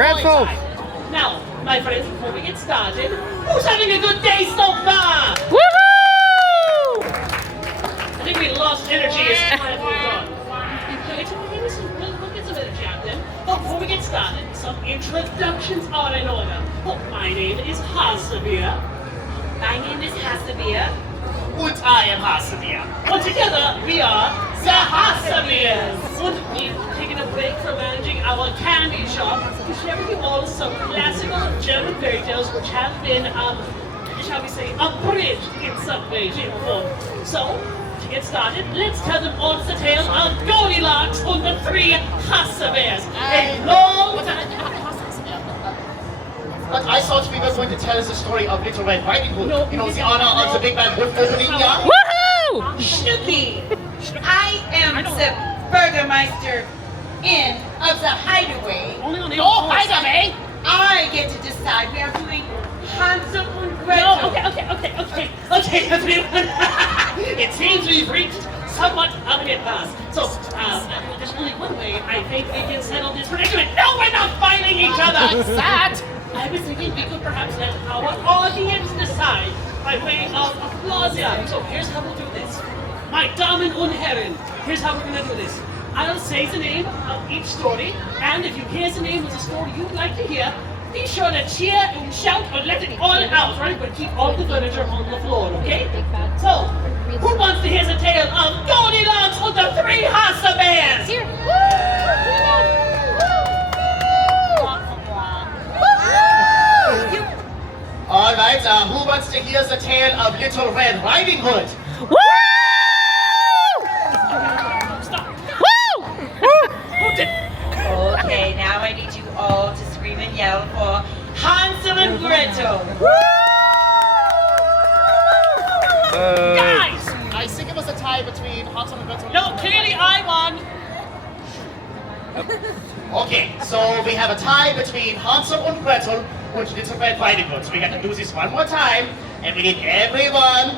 Dreadful. Now, my friends, before we get started, who's having a good day so far? Woohoo! I think we lost energy as time goes on. We'll get some energy out then. But before we get started, some introductions are in order. Oh, my name is Hasabir. My name is Hasabir. And I am Hasabir. And together, we are the Hasabirs. And we've taken a break from managing our candy shop to share with you all some classical German fairy tales which have been, shall we say, abridged in some way, shape, or form. So, to get started, let's tell them all the tale of Goldilocks and the three Hasabirs. A long time. But I thought we were going to tell us the story of Little Red Riding Hood. No, you know, the honor of the big bad wolf opening, yeah? Woohoo! Snooky, I am the Burgermeister Inn of the Hideaway. Only on the No old horse. Hideaway! I get to decide. We are doing Hansel and Gretel. No, okay, everyone. It seems we've reached somewhat of an impasse. So, there's only one way I think we can settle this predicament. No, we're not fighting each other! That! I was thinking we could perhaps let our audience decide by way of applause. So here's how we'll do this. My Damen und Herren, here's how we're gonna do this. I'll say the name of each story, and if you hear the name of the story you'd like to hear, be sure to cheer and shout and let it all out, right? But keep all the furniture on the floor, okay? So, who wants to hear the tale of Goldilocks and the three Hasabirs? Here. All right, who wants to hear the tale of Little Red Riding Hood? Woo! Stop. Woo! Okay, now I need you all to scream and yell for Hansel and Gretel. Guys! I think it was a tie between Hansel and Gretel. No, clearly I won. Okay, so we have a tie between Hansel and Gretel and Little Red Riding Hood. So we got to do this one more time, and we need everyone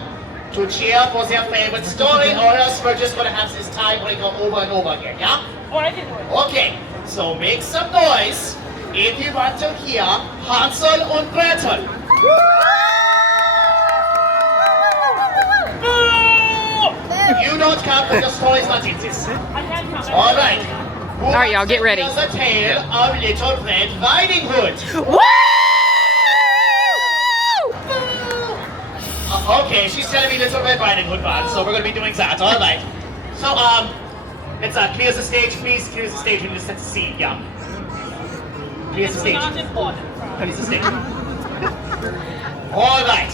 to cheer for their favorite story, or else we're just going to have this tiebreaker over and over again, yeah? Or I didn't win. Okay, so make some noise if you want to hear Hansel and Gretel. You don't count when the story's not in this. I had come. All right. Who All right, y'all, wants get to ready. hear the tale of Little Red Riding Hood. Woo! Okay, she's telling me Little Red Riding Hood bad, so we're going to be doing that. All right. So, let's clear the stage, please. Clear the stage and just set the scene. Yeah. Clear the It's stage. not important. Clear the stage. All right.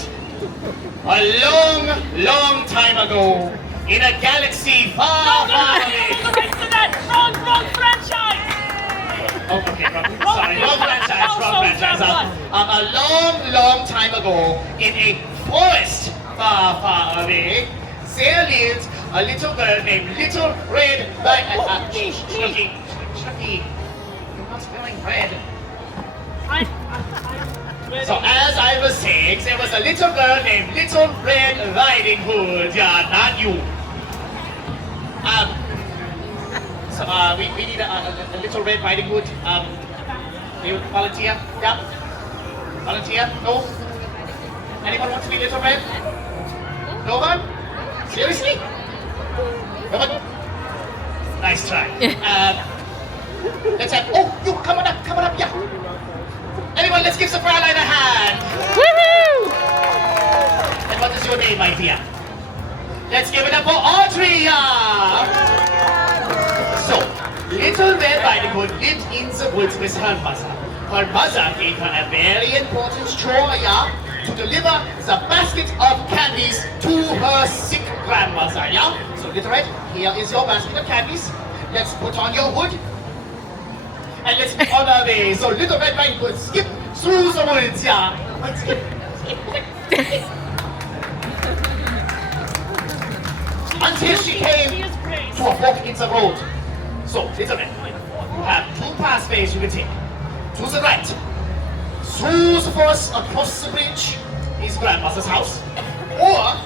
A long, long time ago, in a galaxy far, far away. The rest of that wrong franchise. Oh, okay, sorry, wrong franchise. A long, long time ago, in a forest far, far away, there lived a little girl named Little Red Riding Chucky, you're not spelling red. So as I was saying, there was a little girl named Little Red Riding Hood. Yeah, not you. So we need a Little Red Riding Hood. You volunteer? Yeah. Volunteer? No. Anyone want to be Little Red? No one? Seriously? No one? Nice try. Let's have. Oh, you come on up, yeah. Anyone, let's give the Fraulein a hand. Woohoo! And what is your name, my dear? Let's give it up for Audrey. So, Little Red Riding Hood lived in the woods with her mother. Her mother gave her a very important chore, yeah, to deliver the basket of candies to her sick grandmother, yeah? So, Little Red, here is your basket of candies. Let's put on your hood. And let's be on our way. So Little Red Riding Hood skip through the woods, yeah. Skip. Until she came to a fork in the road. So, Little Red, you have two pathways you can take. To the right, through the forest across the bridge is grandmother's house. Or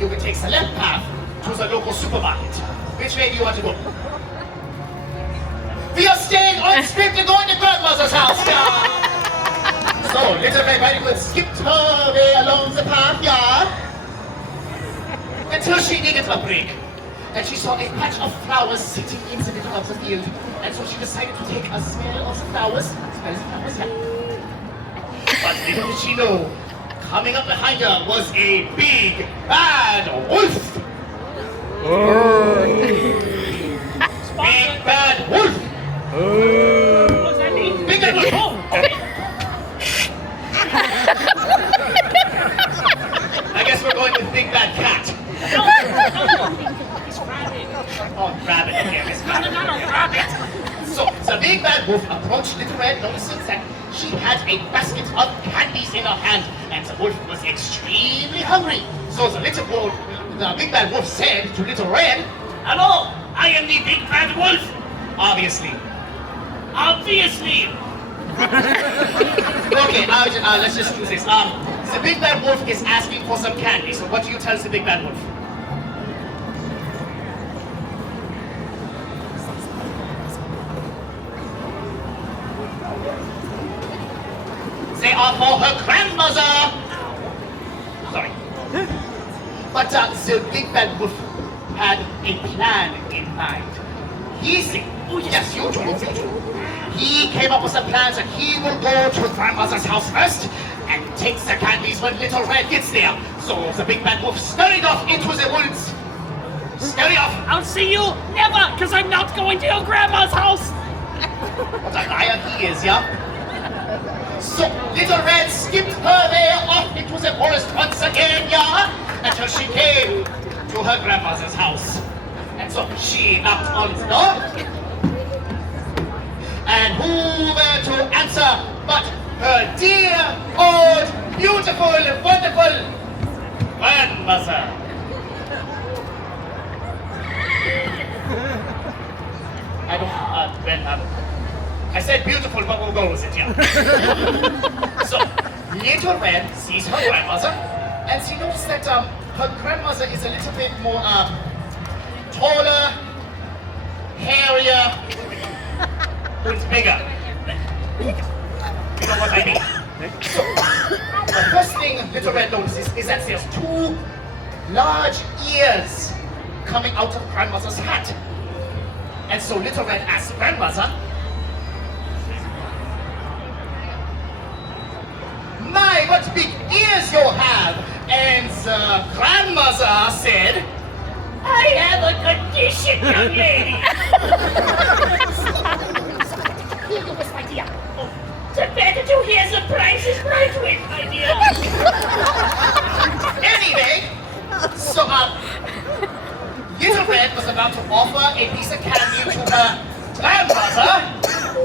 you can take the left path to the local supermarket. Which way do you want to go? We are staying on script and going to grandmother's house, yeah. So, Little Red Riding Hood skipped her way along the path, yeah, until she needed a break. And she saw a patch of flowers sitting in the middle of the field. And so she decided to take a smell of the flowers. Smell the flowers, yeah. But little did she know, coming up behind her was a big, bad wolf. Big, bad wolf. What's that mean? Big, bad wolf. Oh, okay. I guess we're going with big, bad cat. No. It's rabbit. Oh, rabbit, okay. Not a rabbit. So, the big bad wolf approached Little Red, noticing that she had a basket of candies in her hand, and the wolf was extremely hungry. So the big bad wolf said to Little Red, Hello, I am the big bad wolf. obviously. Obviously. Okay, let's just do this. The big bad wolf is asking for some candy, so what do you tell the big bad wolf? They are for her grandmother! Sorry. But the big bad wolf had a plan in mind. He said, oh yes, you do. He came up with some plans that he will go to grandmother's house first and take the candies when Little Red gets there. So the big bad wolf scurried off into the woods. Scurry off! I'll see you never, because I'm not going to your grandma's house. What a liar he is, yeah? So Little Red skipped her way off into the forest once again, yeah? Until she came to her grandmother's house. And so she knocked on the door. And who were to answer but her dear, old, beautiful, wonderful grandmother. I said beautiful, but we'll go with it, yeah. So, Little Red sees her grandmother, and she notices that her grandmother is a little bit more taller, hairier, and bigger. You know what I mean? So, the first thing Little Red notices is that there's two large ears coming out of grandmother's hat. And so Little Red asks grandmother, my, what big ears you have! And the grandmother said, I have a condition, young lady. Here you was, my dear. Oh, the better to hear the Price is Right with, my dear. anyway, so Little Red was about to offer a piece of candy to her grandmother,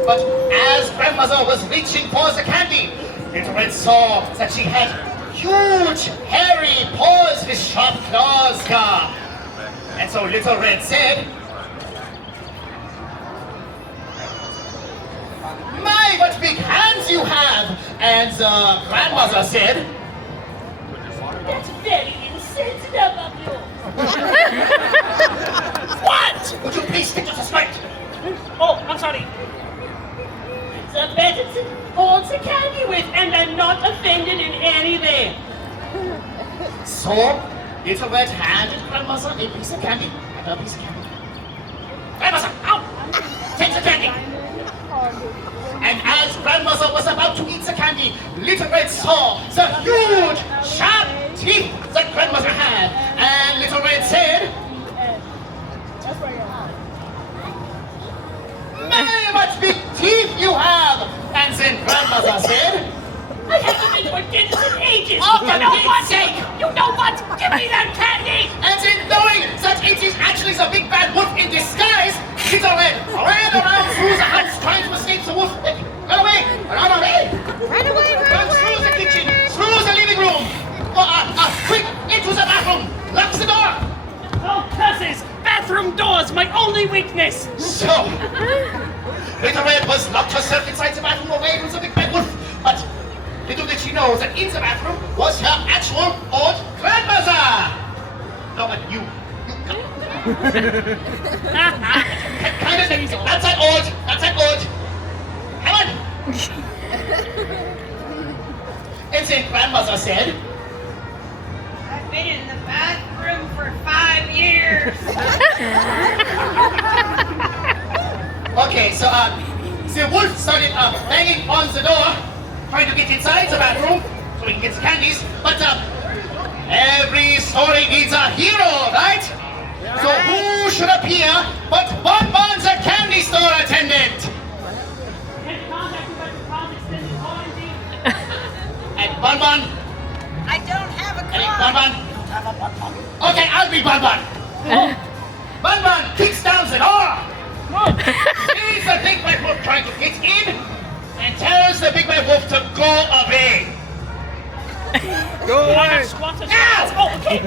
but as grandmother was reaching for the candy, Little Red saw that she had huge, hairy paws with sharp claws, yeah. And so Little Red said, my, what big hands you have! And the grandmother said, That's very insensitive of you. what? Would you please stick to the script? Oh, I'm sorry. The better to hold the candy with, and I'm not offended in any way. So, Little Red handed grandmother a piece of candy and a piece of candy. Grandmother, out! Take the candy! And as grandmother was about to eat the candy, Little Red saw the huge, sharp teeth that grandmother had. And Little Red said, "Man, what big teeth you have!" And then grandmother said, I haven't been to a dentist in ages. Oh, you for know Pete's what? sake. You know what? Give me that candy. and then knowing that it is actually the big bad wolf in disguise, Little Red ran around through the house trying to escape the wolf. Run away! Run away! Run away, run Run away, through the run kitchen, away. through the living room, quick, into the bathroom, lock the door. Oh, curses! Bathroom doors, my only weakness. So, Little Red was locked herself inside the bathroom away from the big bad wolf, but little did she know that in the bathroom was her actual old grandmother. No, but you kind of, that's that old, so the wolf started banging on the door, trying to get inside the bathroom so he can get the candies. But every story needs a hero, right? So who should appear but Bonbon's a candy store attendant? And Bonbon? I don't have a Any car. Bonbon? Okay, I'll be Bonbon. Bonbon kicks down the door. Sees the big bad wolf trying to get in and tells the big bad wolf to go away. Go away. Now! Oh, okay.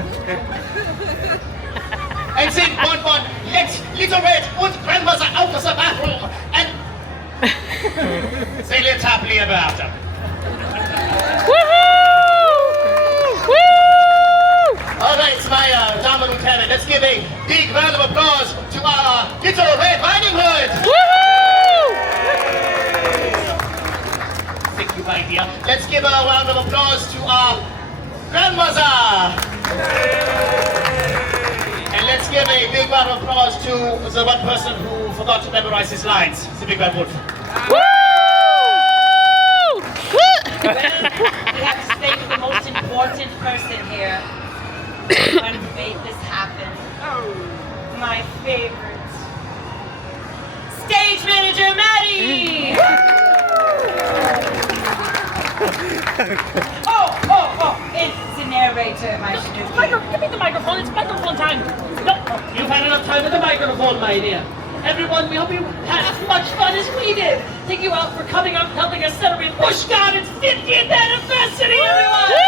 And then Bonbon lets Little Red and Grandmother out of the bathroom and they live happily ever after. Woohoo! Woo! All right, my Damen und Herren, let's give a big round of applause to our Little Red Riding Hood. Woohoo! Thank you, my dear. Let's give a round of applause to our Grandmother. And let's give a big round of applause to the one person who forgot to memorize his lines, the Big Bad Wolf. Woo! Woo! We have to stay with the most important person here. Trying to make this happen. My favorite. Stage manager, Maddie! Oh, it's the narrator, my Snoopy. Give me the microphone. It's microphone time. No, you've had enough time with the microphone, my dear. Everyone, we hope you had as much fun as we did. Thank you all for coming out and helping us celebrate Busch Gardens 50th anniversary, everyone!